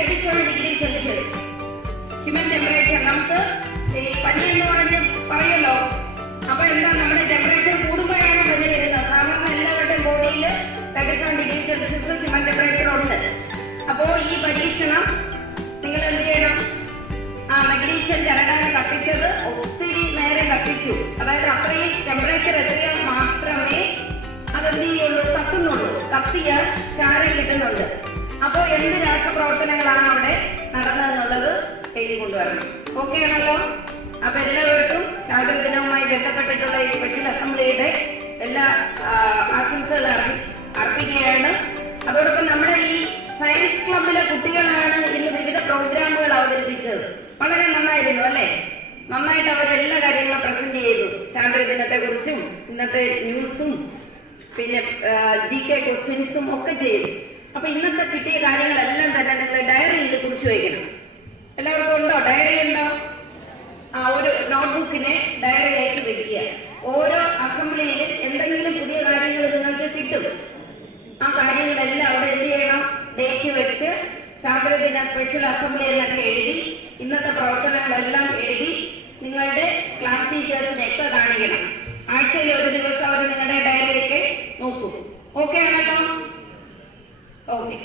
37°C human temperature. നമുക്ക് ഈ പനി എന്ന് പറയല്ലോ. അപ്പൊ എന്താ, നമ്മുടെ ടെമ്പറേച്ചർ കൂടുമ്പോഴാണ് പനി വരുന്നത്. സാധാരണ എല്ലാവരുടെയും ബോഡിയിൽ 37°C ഹ്യൂമൻ ടെമ്പറേച്ചർ ഉണ്ട്. അപ്പോ ഈ പരീക്ഷണം നിങ്ങൾ എന്ത് ചെയ്യണം? മഗ്നീഷ്യം ചരടാണ് കത്തിച്ചത്, ഒത്തിരി നേരം കത്തിച്ചു. അതായത് അത്രയും ടെമ്പറേച്ചർ എത്തിയാൽ മാത്രമേ അതെന്ത് ചെയ്യുള്ളൂ, കത്തുന്നുള്ളൂ. കത്തിയാൽ ചാരം കിട്ടുന്നുണ്ട്. അപ്പോൾ എന്ത് രാസപ്രവർത്തനങ്ങളാണ് അവിടെ നടന്നതെന്നുള്ളത് എഴുതി കൊണ്ടുവരണം. ഓക്കെ ആണല്ലോ? അപ്പൊ എല്ലാവർക്കും ചാന്ദ്രദിനവുമായി ബന്ധപ്പെട്ടിട്ടുള്ള ഈ സ്പെഷ്യൽ അസംബ്ലിയുടെ എല്ലാ ആശംസകളും അർപ്പിക്കുകയാണ്. അതോടൊപ്പം നമ്മുടെ ഈ സയൻസ് ക്ലബിലെ കുട്ടികളാണ് ഇന്ന് വിവിധ പ്രോഗ്രാമുകൾ അവതരിപ്പിച്ചത്. വളരെ നന്നായിരുന്നു അല്ലേ? നന്നായിട്ട് അവരെല്ലാ കാര്യങ്ങളും പ്രസന്റ് ചെയ്തു. ചാന്ദ്രദിനത്തെ കുറിച്ചും ഇന്നത്തെ ന്യൂസും പിന്നെ GK ക്വസ്റ്റ്യൻസും ഒക്കെ ചെയ്തു. അപ്പൊ ഇന്നത്തെ കിട്ടിയ കാര്യങ്ങളെല്ലാം തന്നെ നിങ്ങൾ ഡയറിയിൽ കുറിച്ച് വയ്ക്കണം. എല്ലാവർക്കും ഉണ്ടോ? ഡയറി ഉണ്ടോ? ഒരു നോട്ട്ബുക്കിനെ ഡയറിയിലേക്ക് വെക്കുക. ഓരോ അസംബ്ലിയിൽ എന്തെങ്കിലും പുതിയ കാര്യങ്ങൾ നിങ്ങൾക്ക് കിട്ടും. ആ കാര്യങ്ങളെല്ലാം അവിടെ എന്ത് ചെയ്യണം? ഡേറ്റ് വെച്ച് ചാന്ദ്രദിന സ്പെഷ്യൽ അസംബ്ലി എന്നൊക്കെ എഴുതി ഇന്നത്തെ പ്രവർത്തനങ്ങളെല്ലാം എഴുതി നിങ്ങളുടെ ക്ലാസ് ടീച്ചേഴ്സിനെയൊക്കെ കാണിക്കണം. ആഴ്ചയിൽ ഒരു ദിവസം അവർ നിങ്ങളുടെ ഡയറിയിലേക്ക് നോക്കും. ഓക്കെ ആണല്ലോ? ഓക്കെ.